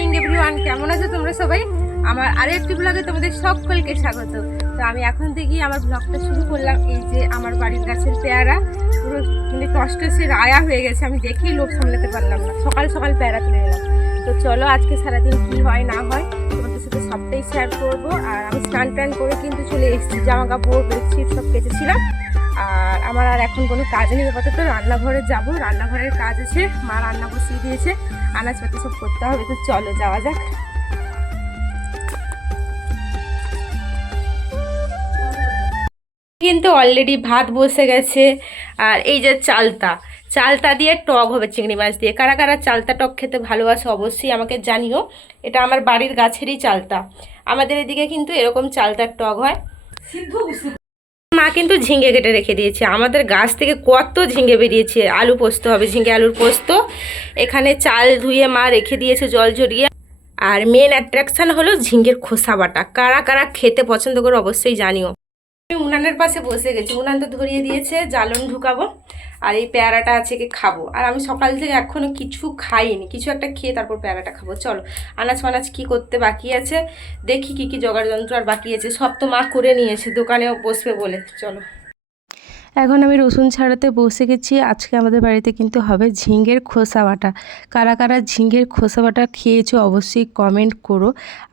Morning everyone, কেমন আছো তোমরা সবাই? আমার আরো একটি ব্লগে তোমাদের সকলকে স্বাগত। তো আমি এখন থেকে আমার ব্লগটা শুরু করলাম। এই যে আমার বাড়ির গাছের পেয়ারা পুরো মানে টসটসে রায়া হয়ে গেছে, আমি দেখেই লোভ সামলাতে পারলাম না। সকাল সকাল পেয়ারা তুলে এলাম। তো চলো আজকে সারাদিন কি হয় না হয় তোমাদের সাথে সবটাই শেয়ার করবো। আর আমি স্নান টান করে কিন্তু চলে এসেছি, জামা কাপড় বেডশিট সব কেচেছিলাম। আর আমার আর এখন কোনো কাজ নেই, আপাতত রান্নাঘরে যাব, রান্নাঘরের কাজ আছে, মা রান্না বসিয়ে দিয়েছে, আনাজপাতি সব করতে হবে। তো চলো যাওয়া যাক। কিন্তু অলরেডি ভাত বসে গেছে। আর এই যে চালতা দিয়ে টক হবে চিংড়ি মাছ দিয়ে। কারা কারা চালতা টক খেতে ভালোবাসে অবশ্যই আমাকে জানিও। এটা আমার বাড়ির গাছেরই চালতা। আমাদের এদিকে কিন্তু এরকম চালতার টক হয়। মা কিন্তু ঝিঙে কেটে রেখে দিয়েছে, আমাদের গাছ থেকে কত ঝিঙে বেরিয়েছে। আলু পোস্ত হবে, ঝিঙে আলুর পোস্ত। এখানে চাল ধুয়ে মা রেখে দিয়েছে জল ঝরিয়ে। আর মেন অ্যাট্রাকশান হলো ঝিঙের খোসা বাটা। কারা কারা খেতে পছন্দ করে অবশ্যই জানিও। আমি উনানের পাশে বসে গেছি, উনান তো ধরিয়ে দিয়েছে, জ্বালন ঢুকাবো। আর এই পেয়ারাটা আছে কি খাবো। আর আমি সকাল থেকে এখনো কিছু খাইনি, কিছু একটা খেয়ে তারপর পেয়ারাটা খাবো। চলো আনাজ ফানাজ কী করতে বাকি আছে দেখি, কি কি জোগাড় যন্ত্র আর বাকি আছে। সব তো মা করে নিয়েছে, দোকানেও বসবে বলে। চলো এখন আমি রসুন ছাড়াতে বসে গেছি। আজকে আমাদের বাড়িতে কিন্তু হবে ঝিঙের খোসা বাটা। কারা কারা ঝিঙের খোসা বাটা খেয়েছো অবশ্যই কমেন্ট করো।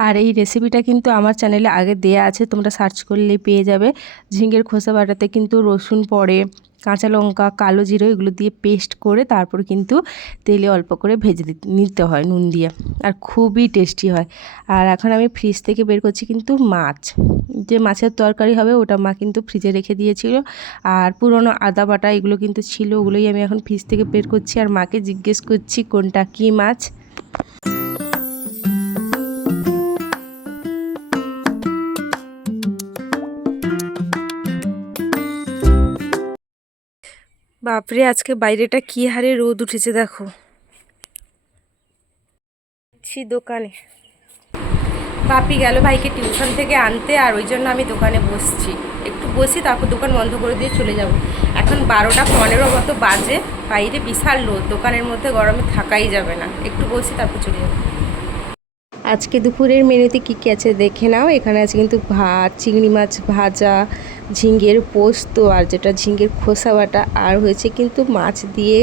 আর এই রেসিপিটা কিন্তু আমার চ্যানেলে আগে দেয়া আছে, তোমরা সার্চ করলে পেয়ে যাবে। ঝিঙের খোসা বাটাতে কিন্তু রসুন পড়ে, কাঁচা লঙ্কা, কালো জিরে এগুলো দিয়ে পেস্ট করে তারপর কিন্তু তেলে অল্প করে ভেজে নিতে হয় নুন দিয়ে, আর খুবই টেস্টি হয়। আর এখন আমি ফ্রিজ থেকে বের করছি কিন্তু মাছ, যে মাছের তরকারি হবে ওটা মা কিন্তু ফ্রিজে রেখে দিয়েছিল। আর পুরনো আদা বাটা এগুলো কিন্তু ছিল, ওগুলোই আমি এখন ফ্রিজ থেকে বের করছি। আর মাকে জিজ্ঞেস করছি কোনটা কী মাছ। বাপরে আজকে বাইরেটা কি হারে রোদ উঠেছে দেখো। দোকানে বাপি গেল ভাইকে টিউশন থেকে আনতে, আর ওই জন্য আমি দোকানে বসছি। একটু বসি তারপর দোকান বন্ধ করে দিয়ে চলে যাব। এখন 12:15 মতো বাজে, বাইরে বিশাল রোদ, দোকানের মধ্যে গরমে থাকাই যাবে না। একটু বসি তারপর চলে যাব। আজকে দুপুরের মেনুতে কী কী আছে দেখে নাও। এখানে আছে কিন্তু ভাত, চিংড়ি মাছ ভাজা, ঝিঙের পোস্ত, আর যেটা ঝিঙের খোসা বাটা, আর হয়েছে কিন্তু মাছ দিয়ে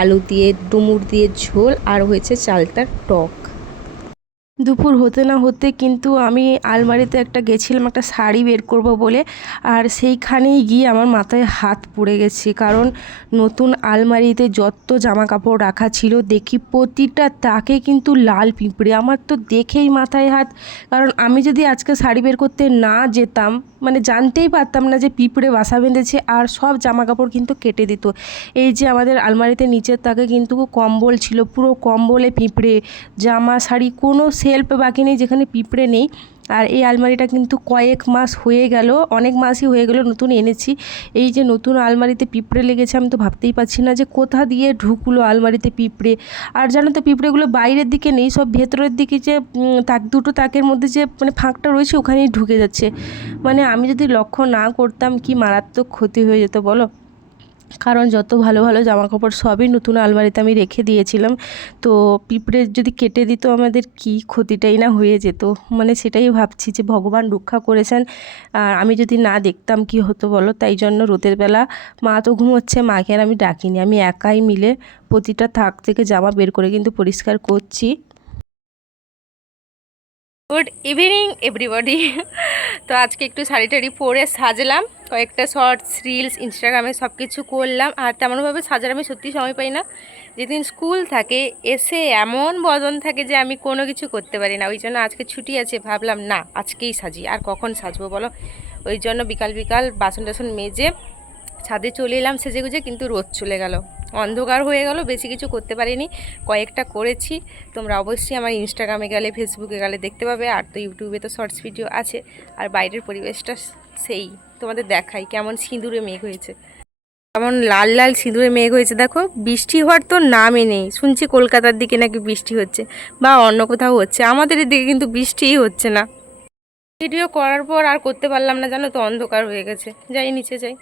আলু দিয়ে ডুমুর দিয়ে ঝোল, আর হয়েছে চালতার টক। দুপুর হতে না হতে কিন্তু আমি আলমারিতে গেছিলাম একটা শাড়ি বের করব বলে। আর সেইখানেই গিয়ে আমার মাথায় হাত পড়ে গেছে, কারণ নতুন আলমারিতে যত জামা কাপড় রাখা ছিল দেখি প্রতিটা তাকে কিন্তু লাল পিঁপড়ে। আমার তো দেখেই মাথায় হাত, কারণ আমি যদি আজকে শাড়ি বের করতে না যেতাম, মানে জানতেই পারতাম না যে পিঁপড়ে বাসা বেঁধেছে, আর সব জামা কাপড় কিন্তু কেটে দিত। এই যে আমাদের আলমারিতে নিচের তাকে কিন্তু কম্বল ছিল, পুরো কম্বলে পিঁপড়ে, জামা শাড়ি কোনো সেলফ বাকি নেই যেখানে পিঁপড়ে নেই। আর এই আলমারিটা কিন্তু কয়েক মাস হয়ে গেল, অনেক মাসই হয়ে গেল নতুন এনেছি। এই যে নতুন আলমারিতে পিঁপড়ে লেগেছে, আমি তো ভাবতেই পারছি না যে কোথা দিয়ে ঢুকলো আলমারিতে পিঁপড়ে। আর জানো তো পিঁপড়েগুলো বাইরের দিকে নেই, সব ভেতরের দিকে যে তাক দুটো তাকের মধ্যে যে মানে ফাঁকটা রয়েছে ওখানেই ঢুকে যাচ্ছে। মানে আমি যদি লক্ষ্য না করতাম কি মারাত্মক ক্ষতি হয়ে যেত বলো। কারণ যত ভালো ভালো জামা কাপড় সবই নতুন আলমারিতে আমি রেখে দিয়েছিলাম। তো পিঁপড়ে যদি কেটে দিত আমাদের কি ক্ষতিটাই না হয়ে যেত। মানে সেটাই ভাবছি যে ভগবান রক্ষা করেছেন, আর আমি যদি না দেখতাম কি হতো বলো। তাই জন্য রোদের বেলা মা তো ঘুমোচ্ছে, মাকে আর আমি ডাকিনি, আমি একাই মিলে প্রতিটা থাক থেকে জামা বের করে কিন্তু পরিষ্কার করছি। Good evening everybody. তো আজকে একটু শাড়ি টাড়ি পরে সাজলাম, কয়েকটা শর্টস রিলস ইনস্টাগ্রামে সব কিছু করলাম। আর তেমনভাবে সাজার আমি সত্যি সময় পাই না। যেদিন স্কুল থাকে এসে এমন বদন থাকে যে আমি কোনো কিছু করতে পারি না। ওই জন্য আজকে ছুটি আছে, ভাবলাম না আজকেই সাজি, আর কখন সাজবো বলো। ওই জন্য বিকাল বিকাল বাসন টাসন মেজে ছাদে চলে এলাম সেজে গুজে, কিন্তু রোদ চলে গেল, অন্ধকার হয়ে গেল, বেশি কিছু করতে পারিনি। কয়েকটা করেছি, তোমরা অবশ্যই আমার ইনস্টাগ্রামে গেলে ফেসবুকে গেলে দেখতে পাবে। আর তো ইউটিউবে তো শর্টস ভিডিও আছে। আর বাইরের পরিবেশটা সেই তোমাদের দেখাই, কেমন সিঁদুরে মেঘ হয়েছে, কেমন লাল লাল সিঁদুরে মেঘ হয়েছে দেখো। বৃষ্টি হওয়ার তো নামই নেই, শুনছি কলকাতার দিকে নাকি বৃষ্টি হচ্ছে বা অন্য কোথাও হচ্ছে, আমাদের এদিকে কিন্তু বৃষ্টিই হচ্ছে না। ভিডিও করার পর আর করতে পারলাম না জানো তো, অন্ধকার হয়ে গেছে। যাই নিচে যাই।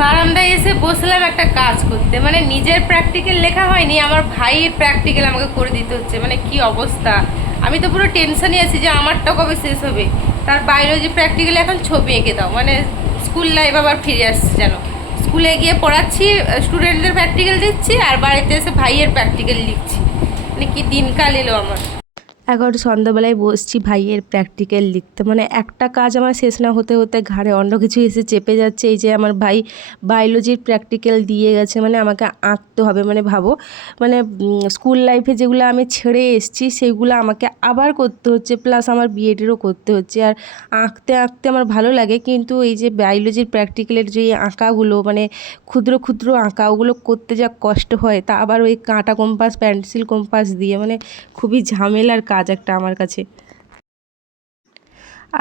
বারান্দায় এসে বসলাম একটা কাজ করতে, মানে নিজের প্র্যাকটিক্যাল লেখা হয়নি, আমার ভাইয়ের প্র্যাকটিক্যাল আমাকে করে দিতে হচ্ছে। মানে কি অবস্থা, আমি তো পুরো টেনশনই আছি যে আমারটা কবে শেষ হবে। তার বায়োলজি প্র্যাকটিক্যাল এখন ছবি এঁকে দাও, মানে স্কুল লাইফ আবার ফিরে আসছে যেন। স্কুলে গিয়ে পড়াচ্ছি, স্টুডেন্টদের প্র্যাকটিক্যাল দিচ্ছি, আর বাড়িতে এসে ভাইয়ের প্র্যাকটিক্যাল লিখছি। মানে কি দিনকাল এলো আমার। এখন সন্ধ্যাবেলায় বসছি ভাইয়ের প্র্যাকটিক্যাল লিখতে, মানে একটা কাজ আমার শেষ না হতে হতে ঘাড়ে অন্য কিছু এসে চেপে যাচ্ছে। এই যে আমার ভাই বায়োলজির প্র্যাকটিক্যাল দিয়ে গেছে, মানে আমাকে আঁকতে হবে। মানে ভাবো, মানে স্কুল লাইফে যেগুলো আমি ছেড়ে এসেছি সেগুলো আমাকে আবার করতে হচ্ছে, প্লাস আমার বিএডেরও করতে হচ্ছে। আর আঁকতে আঁকতে আমার ভালো লাগে, কিন্তু এই যে বায়োলজির প্র্যাকটিক্যালের যে আঁকাগুলো, মানে ক্ষুদ্র ক্ষুদ্র আঁকা, ওগুলো করতে যা কষ্ট হয়, তা আবার ওই কাঁটা কম্পাস পেন্সিল কম্পাস দিয়ে, মানে খুবই ঝামেলার কাজ একটা আমার কাছে।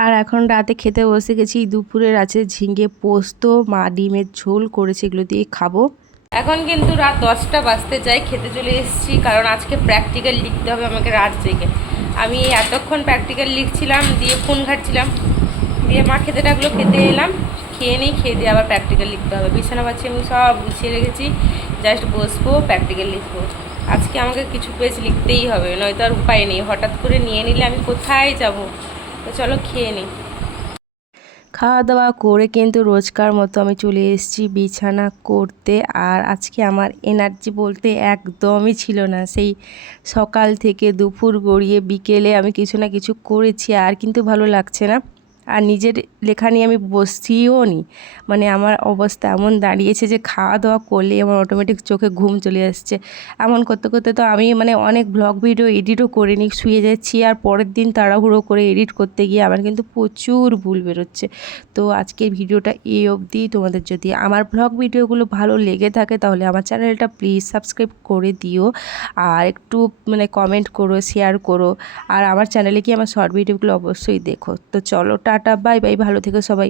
আর এখন রাতে খেতে বসে গেছি, দুপুরের আছে ঝিঙে পোস্ত, মা ডিমের ঝোল করেছে, এগুলো দিয়ে খাবো। এখন কিন্তু রাত 10টা বাজতে চাই, খেতে চলে এসেছি, কারণ আজকে প্র্যাকটিক্যাল লিখতে হবে আমাকে রাত জেগে। আমি এতক্ষণ প্র্যাকটিক্যাল লিখছিলাম, দিয়ে ফোন ঘাটছিলাম, দিয়ে মা খেতে ডাকলো, খেতে এলাম, খেয়ে নিই, খেয়ে দিয়ে আবার প্র্যাকটিক্যাল লিখতে হবে। বিছানা পাচ্ছি আমি সব গুছিয়ে রেখেছি, জাস্ট বসবো প্র্যাকটিক্যাল লিখবো। আজকে আমাকে কিছু পেজ লিখতেই হবে, নয়তো আর উপায় নেই। হঠাৎ করে নিয়ে নিলে আমি কোথায় যাব। তো চলো খেয়ে নিই। খাওয়া দাওয়া করে কিন্তু রোজকার মতো আমি চলে এসেছি বিছানা করতে। আর আজকে আমার এনার্জি বলতে একদমই ছিল না। সেই সকাল থেকে দুপুর গড়িয়ে বিকেলে আমি কিছু না কিছু করেছি, আর কিন্তু ভালো লাগছে না। আর নিজের লেখা নিয়ে আমি বসছিও নি। মানে আমার অবস্থা এমন দাঁড়িয়েছে যে খাওয়া দাওয়া করলে আমার অটোমেটিক চোখে ঘুম চলে আসছে। এমন করতে করতে তো আমি মানে অনেক ব্লগ ভিডিও এডিটও করে নিই, শুয়ে যাচ্ছি, আর পরের দিন তাড়াহুড়ো করে এডিট করতে গিয়ে আমার কিন্তু প্রচুর ভুল বেরোচ্ছে। তো আজকের ভিডিওটা এই অবধি। তোমাদের যদি আমার ব্লগ ভিডিওগুলো ভালো লেগে থাকে তাহলে আমার চ্যানেলটা প্লিজ সাবস্ক্রাইব করে দিও, আর একটু মানে কমেন্ট করো, শেয়ার করো, আর আমার চ্যানেলে কি আমার শর্ট ভিডিওগুলো অবশ্যই দেখো। তো চলো টাটা, বাই বাই, ভালো থেকো সবাই।